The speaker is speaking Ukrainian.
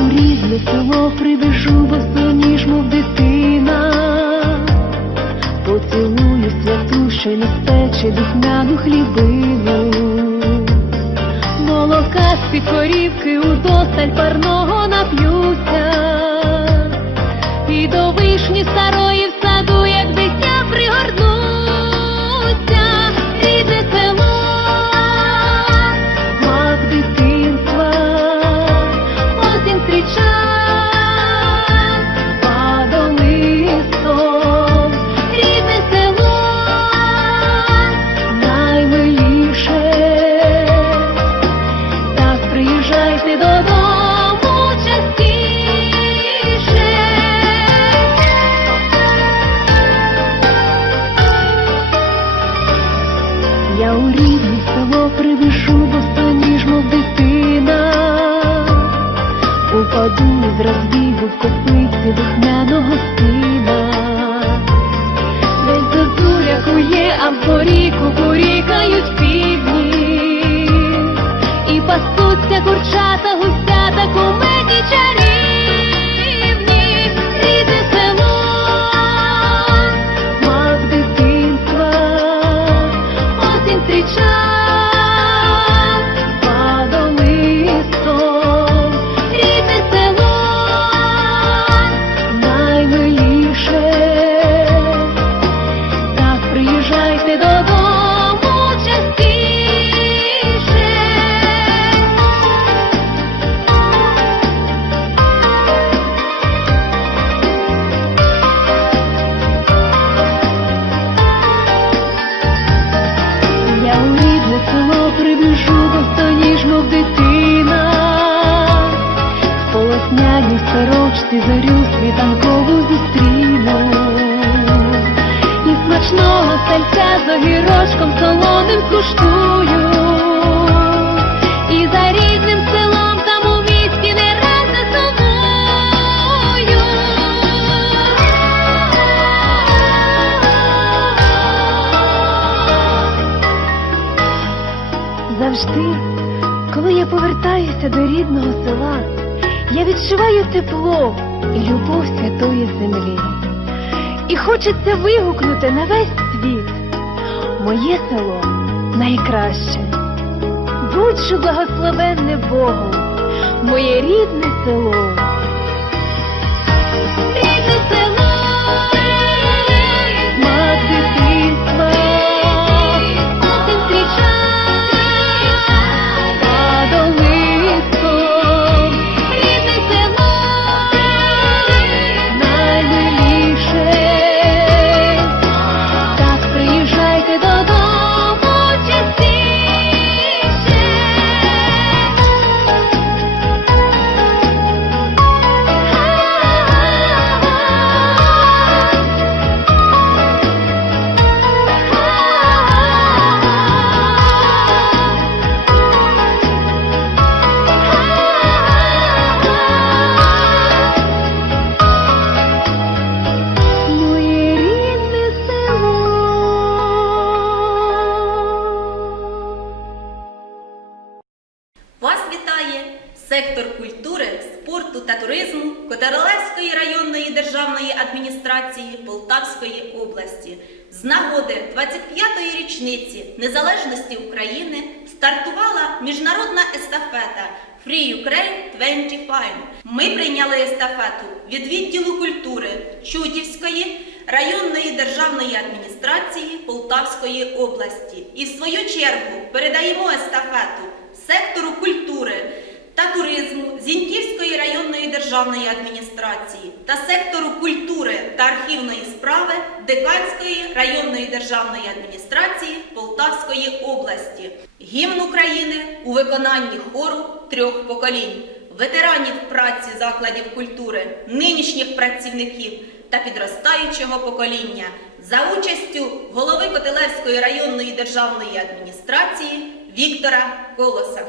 доріг, село прибіжу, босоніж, ніжмов дитина, поцілую святу, що не спече духмяну хлібину, молока з під корівки удосталь парного нап'ю. Я у рідне село прибіжу, бо станіж, мов дитина. Упаду з розбігу в копиці духмяного сина. Десь зозуля кує, а в порі кукурікають півні. І пасуться курчата, гусята, сорочці зорю світанкову зустріну. І смачного сальця з огірочком солоним скуштую. І за рідним селом там у місті не раз. Завжди, коли я повертаюся до рідного села, я відчуваю тепло і любов святої землі. І хочеться вигукнути на весь світ. Моє село найкраще. Будь що благословенне Богом, моє рідне село. Спорту та туризму Котелевської районної державної адміністрації Полтавської області. З нагоди 25-ї річниці незалежності України стартувала міжнародна естафета Free Ukraine 25. Ми прийняли естафету від відділу культури Чудівської районної державної адміністрації Полтавської області і в свою чергу передаємо естафету сектору культури та туризму Зіньківської районної державної адміністрації та сектору культури та архівної справи Диканської районної державної адміністрації Полтавської області. Гімн України у виконанні хору трьох поколінь, ветеранів праці закладів культури, нинішніх працівників та підростаючого покоління за участю голови Котелевської районної державної адміністрації Віктора Колоса.